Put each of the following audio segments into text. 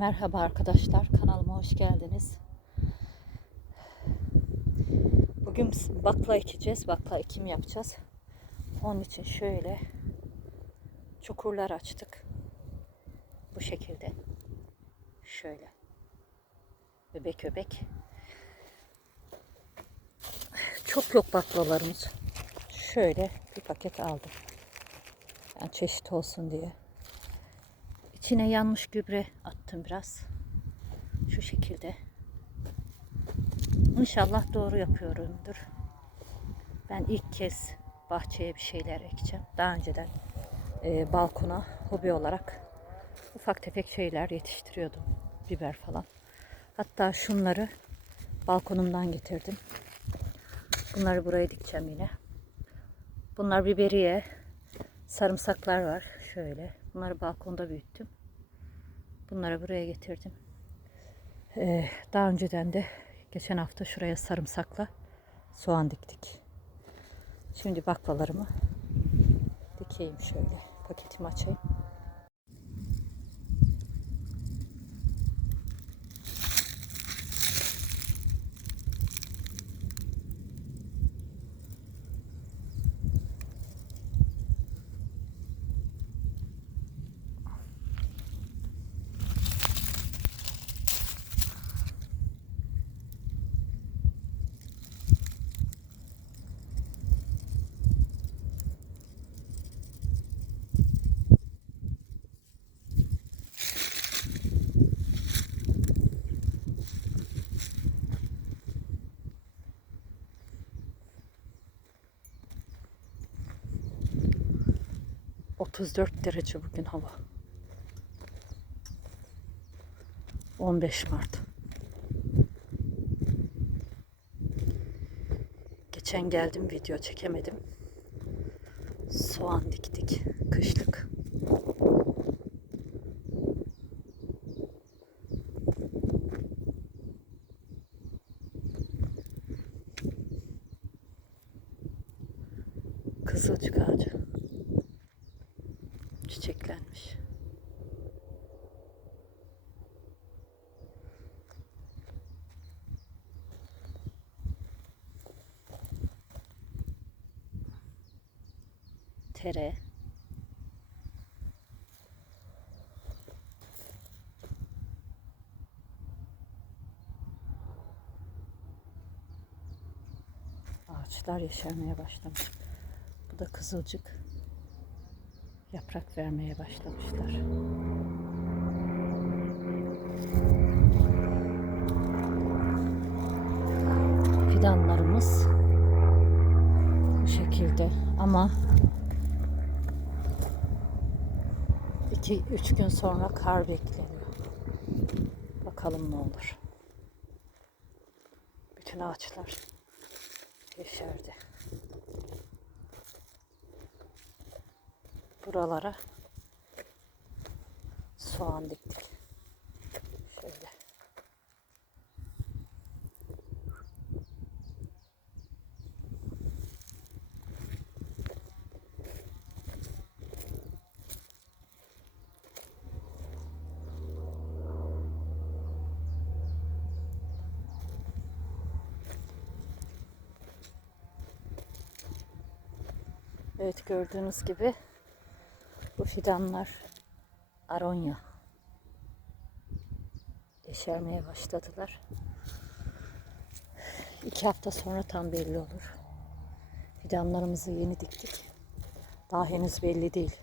Merhaba arkadaşlar, kanalıma hoş geldiniz. Bugün bakla ekeceğiz, bakla ekim yapacağız. Onun için şöyle çukurlar açtık. Bu şekilde. Şöyle. Bebek öbek. Çok yok baklalarımız. Şöyle bir paket aldım. Yani çeşit olsun diye. İçine yanmış gübre attım biraz. Şu şekilde. İnşallah doğru yapıyorumdur. Ben ilk kez bahçeye bir şeyler ekeceğim. Daha önceden e, balkona hobi olarak ufak tefek şeyler yetiştiriyordum. Biber falan. Hatta şunları balkonumdan getirdim. Bunları buraya dikeceğim yine. Bunlar biberiye, sarımsaklar var. Şöyle. Bunları balkonda büyüttüm. Bunları buraya getirdim. Ee, daha önceden de geçen hafta şuraya sarımsakla soğan diktik. Şimdi baklalarımı dikeyim şöyle. Paketimi açayım. ...34 derece bugün hava. 15 Mart. Geçen geldim video çekemedim. Soğan diktik kışlık. Tere. Ağaçlar yeşermeye başlamış. Bu da kızılcık. Yaprak vermeye başlamışlar. Fidanlarımız bu şekilde ama 2-3 gün sonra kar bekleniyor. Bakalım ne olur. Bütün ağaçlar yeşerdi. Buralara soğan diktik. Şöyle. Evet gördüğünüz gibi bu fidanlar aronya. Yeşermeye başladılar. İki hafta sonra tam belli olur. Fidanlarımızı yeni diktik. Daha henüz belli değil.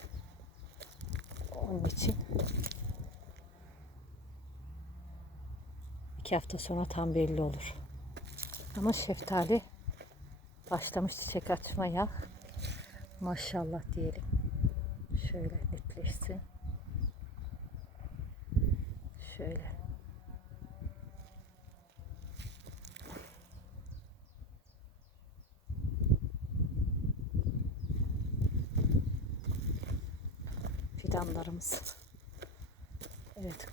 Onun için iki hafta sonra tam belli olur. Ama şeftali başlamış çiçek açmaya. Maşallah diyelim. Şöyle netleşsin. Şöyle. Fidanlarımız. Evet.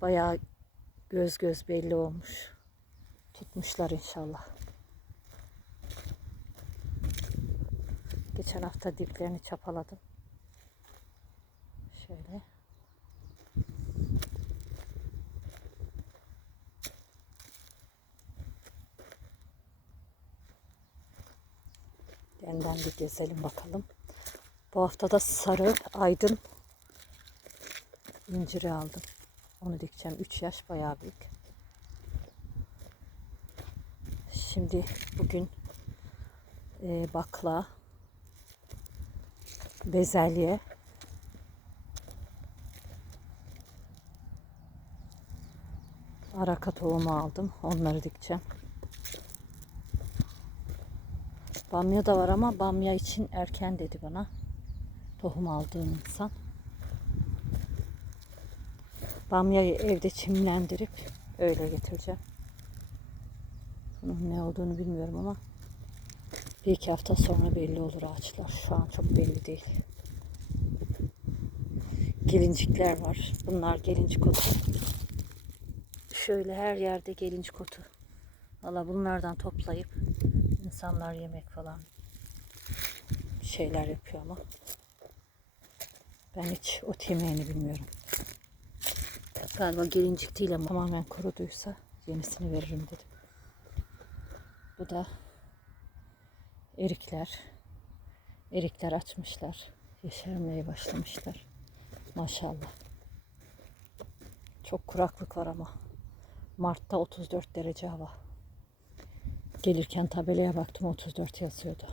Bayağı göz göz belli olmuş. Tutmuşlar inşallah. Geçen hafta diplerini çapaladım. Şöyle. Yeniden bir gezelim bakalım. Bu hafta da sarı, aydın inciri aldım. Onu dikeceğim. 3 yaş bayağı büyük. Şimdi bugün e, bakla bezelye, araka tohumu aldım. Onları dikeceğim. Bamya da var ama bamya için erken dedi bana. Tohum aldığım insan. Bamyayı evde çimlendirip öyle getireceğim. Bunun ne olduğunu bilmiyorum ama bir iki hafta sonra belli olur ağaçlar. Şu an çok belli değil. Gelincikler var. Bunlar gelincik otu. Şöyle her yerde gelincik otu. Valla bunlardan toplayıp insanlar yemek falan şeyler yapıyor ama ben hiç ot yemeğini bilmiyorum. Galiba gelincik değil ama tamamen kuruduysa yenisini veririm dedim. Bu da erikler. Erikler açmışlar. Yeşermeye başlamışlar. Maşallah. Çok kuraklık var ama. Mart'ta 34 derece hava. Gelirken tabelaya baktım 34 yazıyordu.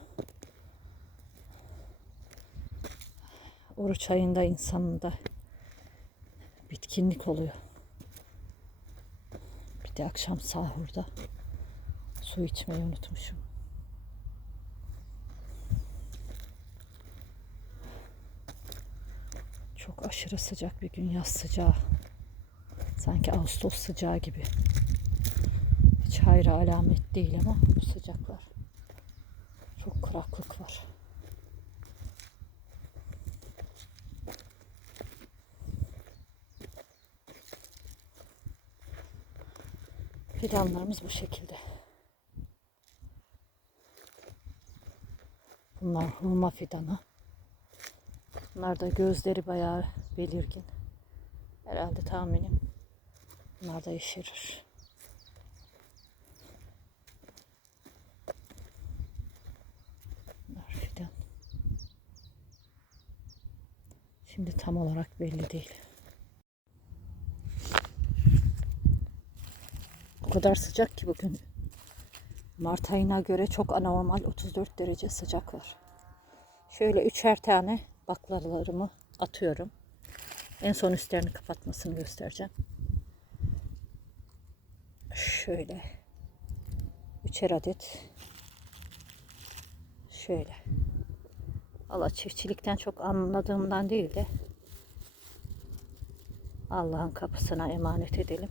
Oruç ayında insanın da bitkinlik oluyor. Bir de akşam sahurda su içmeyi unutmuşum. Çok aşırı sıcak bir gün yaz sıcağı. Sanki Ağustos sıcağı gibi. Hiç hayra alamet değil ama bu sıcaklar. Çok kuraklık var. Fidanlarımız bu şekilde. Bunlar hurma fidanı. Bunlar da gözleri bayağı belirgin. Herhalde tahminim. Bunlar da yeşerir. Bunlar. Şimdi tam olarak belli değil. O kadar sıcak ki bugün. Mart ayına göre çok anormal 34 derece sıcak var. Şöyle üçer tane baklalarımı atıyorum. En son üstlerini kapatmasını göstereceğim. Şöyle. Üçer adet. Şöyle. Allah çiftçilikten çok anladığımdan değil de Allah'ın kapısına emanet edelim.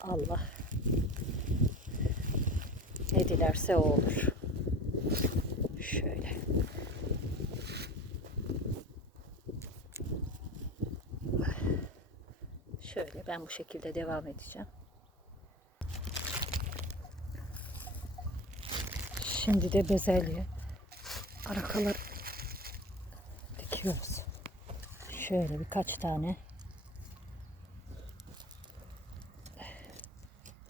Allah ne dilerse o olur. Şöyle. Şöyle ben bu şekilde devam edeceğim. Şimdi de bezelye arakalar dikiyoruz. Şöyle birkaç tane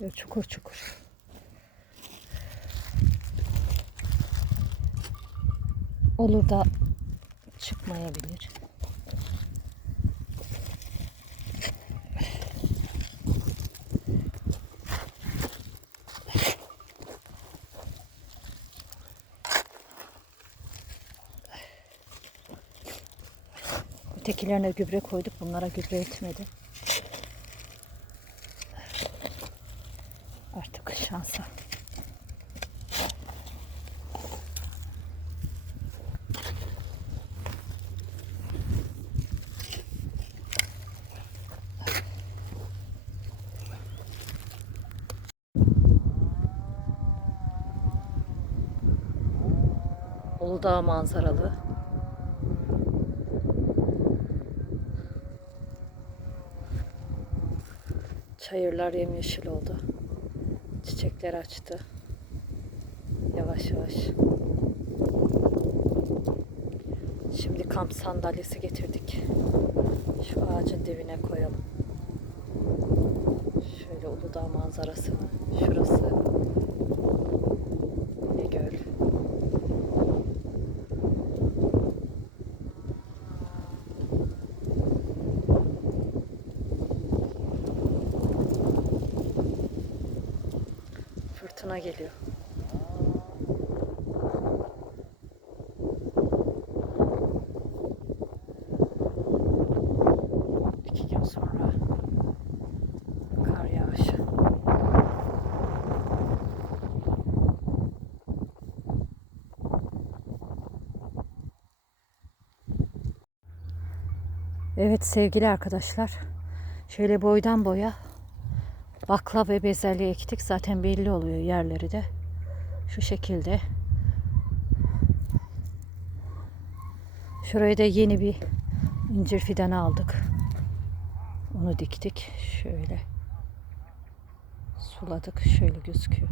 böyle çukur çukur. Olur da çıkmayabilir. Ötekilerine gübre koyduk. Bunlara gübre etmedi. Artık şansa. Uludağ manzaralı. Çayırlar yemyeşil oldu. Çiçekler açtı. Yavaş yavaş. Şimdi kamp sandalyesi getirdik. Şu ağacın dibine koyalım. Şöyle Uludağ manzarası. Şurası. Ne göl. Geliyor. Evet sevgili arkadaşlar. Şöyle boydan boya bakla ve bezelye ektik. Zaten belli oluyor yerleri de. Şu şekilde. Şuraya da yeni bir incir fidanı aldık. Onu diktik. Şöyle. Suladık. Şöyle gözüküyor.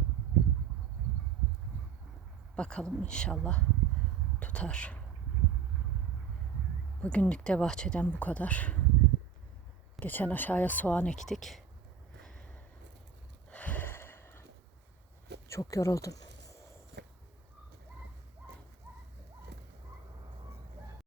Bakalım inşallah tutar. Bugünlük de bahçeden bu kadar. Geçen aşağıya soğan ektik. Çok yoruldum.